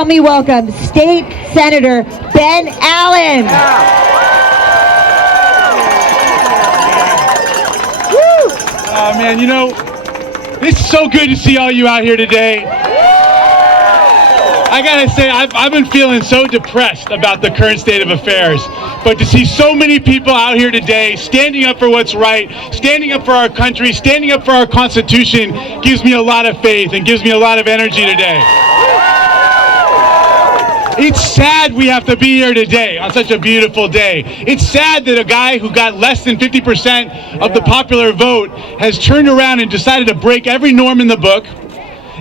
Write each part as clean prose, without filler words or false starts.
help me welcome State Senator Ben Allen. Oh man, you know, it's so good to see all you out here today. I gotta say, I've been feeling so depressed about the current state of affairs, but to see so many people out here today standing up for what's right, standing up for our country, standing up for our Constitution gives me a lot of faith and gives me a lot of energy today. It's sad we have to be here today on such a beautiful day. It's sad that a guy who got less than 50% of the popular vote has turned around and decided to break every norm in the book.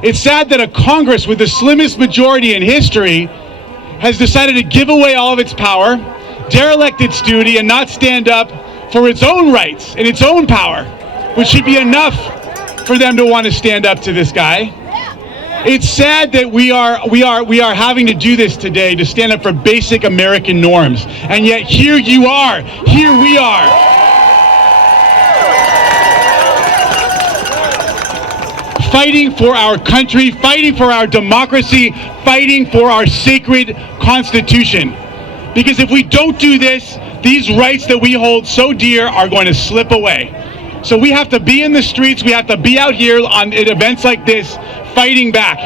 It's sad that a Congress with the slimmest majority in history has decided to give away all of its power, derelict its duty, and not stand up for its own rights and its own power, which should be enough for them to want to stand up to this guy. It's sad that we are having to do this today, to stand up for basic American norms, and yet here you are, here we are. Fighting for our country, fighting for our democracy, fighting for our sacred Constitution. Because if we don't do this, these rights that we hold so dear are going to slip away. So we have to be in the streets, we have to be out here at events like this, fighting back.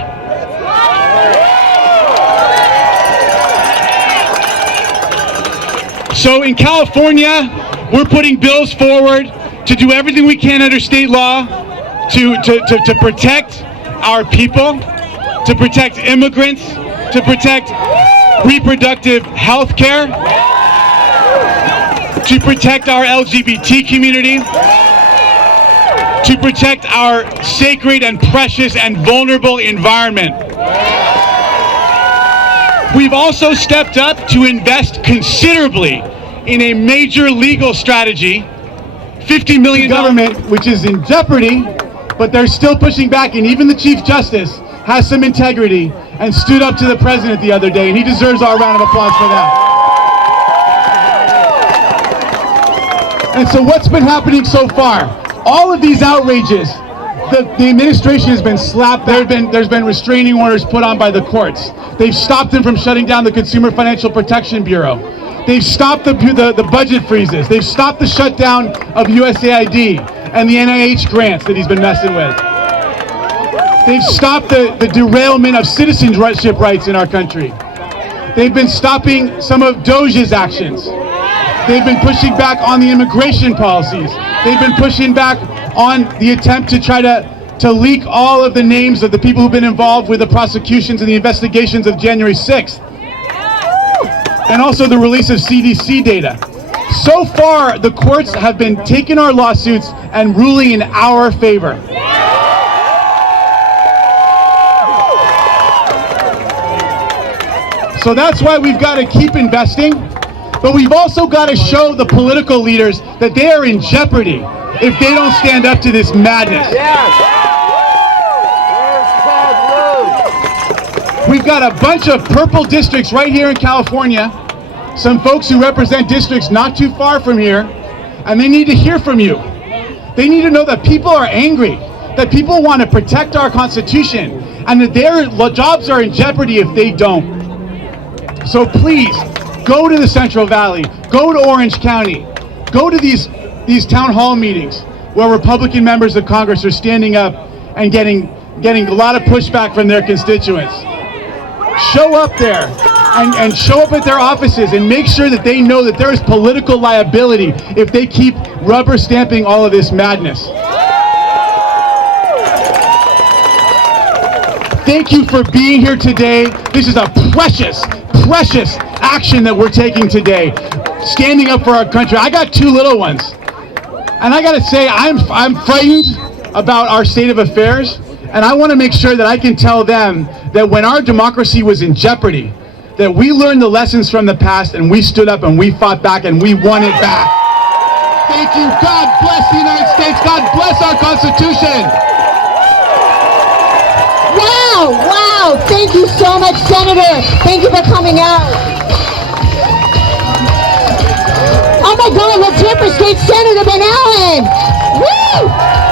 So in California, we're putting bills forward to do everything we can under state law to protect our people, to protect immigrants, to protect reproductive health care, to protect our LGBT community, to protect our sacred and precious and vulnerable environment. We've also stepped up to invest considerably in a major legal strategy, $50 million government, which is in jeopardy, but they're still pushing back, and even the Chief Justice has some integrity and stood up to the president the other day, and he deserves our round of applause for that. And so what's been happening so far? All of these outrages, the administration has been slapped. There's been restraining orders put on by the courts. They've stopped them from shutting down the Consumer Financial Protection Bureau. They've stopped the budget freezes. They've stopped the shutdown of USAID and the NIH grants that he's been messing with. They've stopped the derailment of citizenship rights in our country. They've been stopping some of DOJ's actions. They've been pushing back on the immigration policies. They've been pushing back on the attempt to try to leak all of the names of the people who've been involved with the prosecutions and the investigations of January 6th. And also the release of CDC data. So far, the courts have been taking our lawsuits and ruling in our favor. So that's why we've got to keep investing, but we've also got to show the political leaders that they are in jeopardy if they don't stand up to this madness. We've got a bunch of purple districts right here in California, some folks who represent districts not too far from here, and they need to hear from you. They need to know that people are angry, that people want to protect our Constitution, and that their jobs are in jeopardy if they don't. So please, go to the Central Valley, go to Orange County, go to these town hall meetings where Republican members of Congress are standing up and getting a lot of pushback from their constituents. Show up there and show up at their offices and make sure that they know that there is political liability if they keep rubber stamping all of this madness. Thank you for being here today. This is a precious action that we're taking today, standing up for our country. I got two little ones, and I gotta say I'm frightened about our state of affairs, and I want to make sure that I can tell them that when our democracy was in jeopardy, that we learned the lessons from the past and we stood up and we fought back and we won it back. Thank you. God bless the United States. God bless our Constitution. Wow, thank you so much, Senator. Thank you for coming out. Oh my God, let's hear for State Senator Ben Allen. Woo!